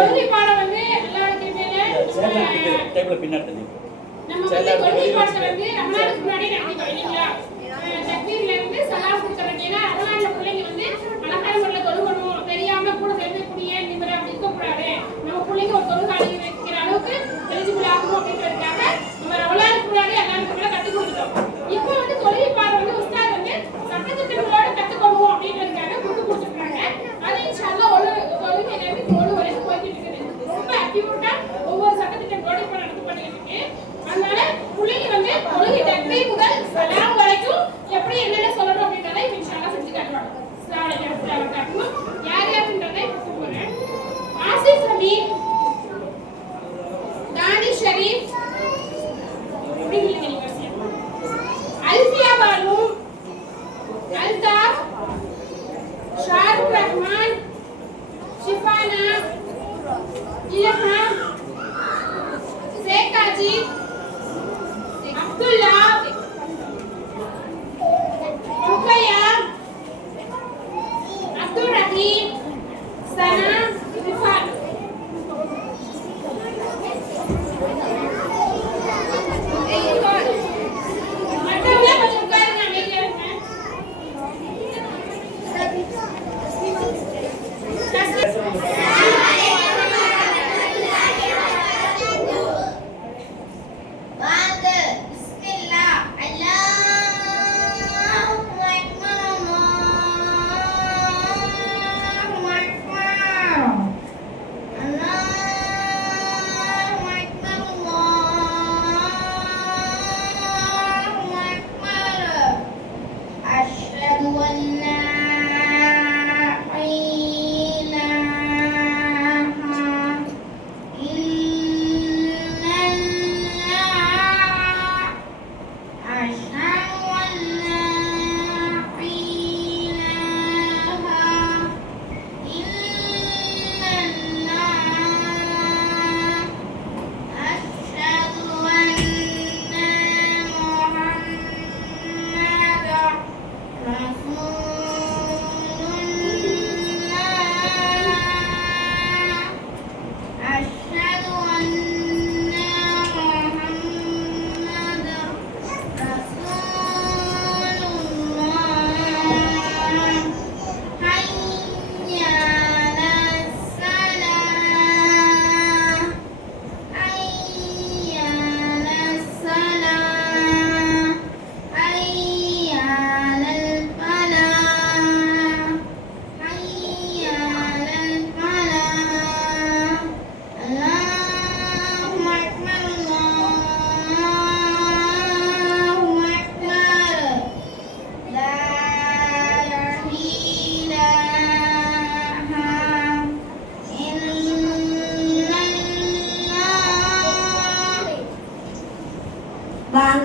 கொள்கை பாடம் வந்து பின்னாடி. நம்ம வந்து கொள்கை பாடத்தை வந்து ரமலானுக்கு முன்னாடி நடத்திட்டோம் இல்லைங்களா அஹ் தக்பீர்ல இருந்து சலாம் அஷ்ஹது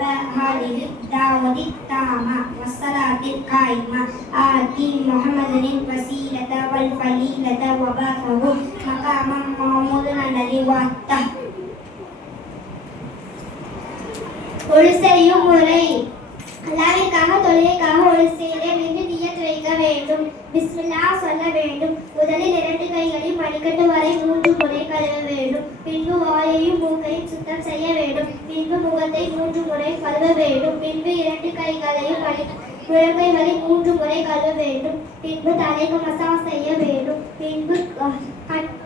هذه الدعوة التامة والصلاة القائمة آتي محمد الوسيلة والفضيلة وبعثه مقاما محمودا الذي وعدته ஒரு செய்யும் முறை அல்லாவிற்காக தொழுகைக்காக முழங்கை மூன்று முறை கழுவ வேண்டும். பின்பு தலைக்கு மசாஜ் செய்ய வேண்டும். பின்பு அஹ், கட்-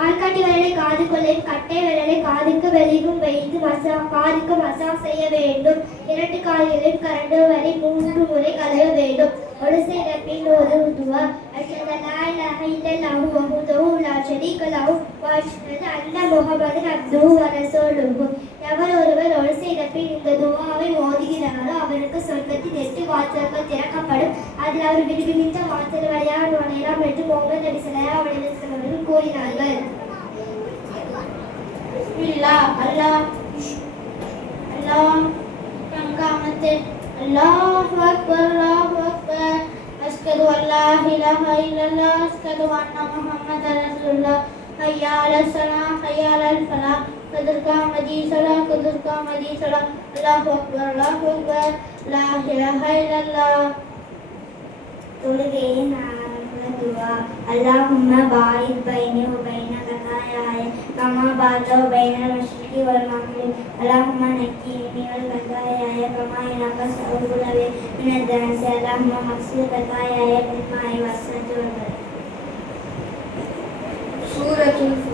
ஆள்காட்டி விரலை காதுக்குள்ளையும் கட்டை விரலை காதுக்கு வெளியும் வைத்து மசா காதுக்கு மசாஜ் செய்ய வேண்டும். இரண்டு கால்களையும் கரண்டு வரை மூன்று முறை கழுவ வேண்டும். ஒரு சில பின் ஒரு துவா அஷ்ஹது லா இலாஹ இல்லல்லாஹு வஹ்தஹு லா ஷரீக லஹு வ அஷ்ஹது அன்ன முஹம்மதன் அப்துஹு வ ரசூலுஹு எவர் ஒருவர் ஒரு சில பின் இந்த துவாவை ஓதுகிறாரோ அவருக்கு சொர்க்கத்தின் எட்டு வாசல்கள் திறக்கப்படும் அதில் அவர் விரும்புகின்ற வாசல் வழியாக நுழையலாம் என்று முகமது நபி ஸல்லல்லாஹு அலைஹி வஸல்லம் அவர்கள் கூறினார்கள் பிஸ்மில்லாஹ் அல்லாஹ் அல்லாஹ் கங்காமத்தில் அல்லாஹ் அக்பர் அல்லாஹ் அக்பர் أن لا إله إلا الله أشهد أن محمدا رسول الله حي على الصلاة حي على الفلاح கதிர்காம் அஜீசலா கதிர்காம் அஜீசலா அல்லாஹ் अकबर ला इलाहा इल्लल्लाह இலாஹ இல்லல்லாஹ் தொழுகையின் ஆரம்ப துவா அல்லாஹும்ம பாரிக் பைனி உபைன கதாயாய கமா பாத உபைன ரஷ்கி வல் மகளிர் அல்லாஹும்ம நக்கீனி வல் கதாயாய கமா இனாக من மினத்தானசி اللهم اغسل கதாயாய بالماء والسجود سورة சூரத்துல்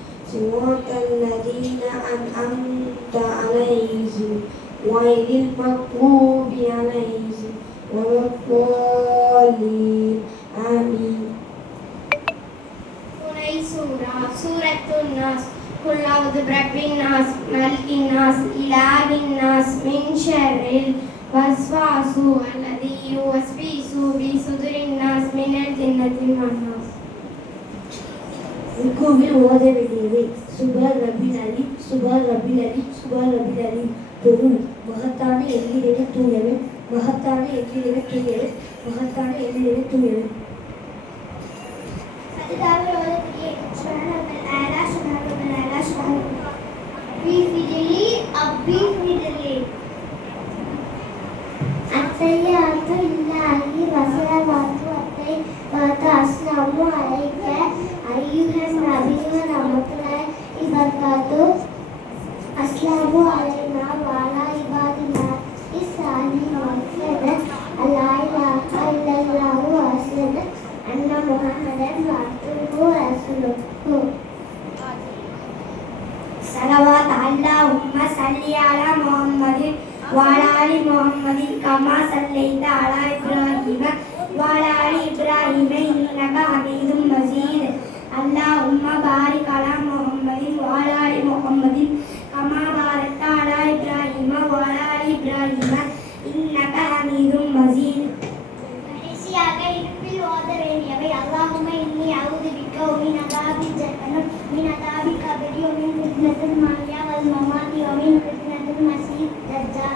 صراط الذين أنعمت عليهم غير المغضوب عليهم ولا الضالين آمين துணை சூரா சூரத்துன் நாஸ் குல் அவுது பிரப்பின் நாஸ் மல்கின் நாஸ் இலாஹின் நாஸ் மின் ஷர்ரில் வஸ்வாசு அல்லதி யுவஸ்விசு பி சுதுரின் நாஸ் மினல் ஜின்னத்தில் வன்னாஸ் ರುಕುವಿಲ್ ಓದಲಿದ್ದೀರಿ ಸುಬಹ ರಬ್ಬಿನಲ್ಲಿ ಸುಬಹ ರಬ್ಬಿನಲ್ಲಿ ಸುಬಹ ರಬ್ಬಿನಲ್ಲಿ ತುಹುಲ್ ಮಹತ್ತಾನ ಎಲ್ಲಿಗೆ ತೂಯವೆ ಮಹತ್ತಾನ ಎಲ್ಲಿಗೆ ತೂಯವೆ ಮಹತ್ತಾನ ಎಲ್ಲಿಗೆ ತೂಯವೆ ಹದಿನಾರು وبركاته السلام علينا وعلى عبادنا الصالحين وأسلنا لا إله إلا الله وأسلنا أن محمدا عبده ورسوله صلوات اللهم صل على محمد وعلى آل محمد كما صليت على إبراهيم وعلى آل إبراهيم إنك حميد مجيد اللهم بارك على محمد नंतर मांगल्या व मम्मा ती अमीन नंतर मासी दर्जा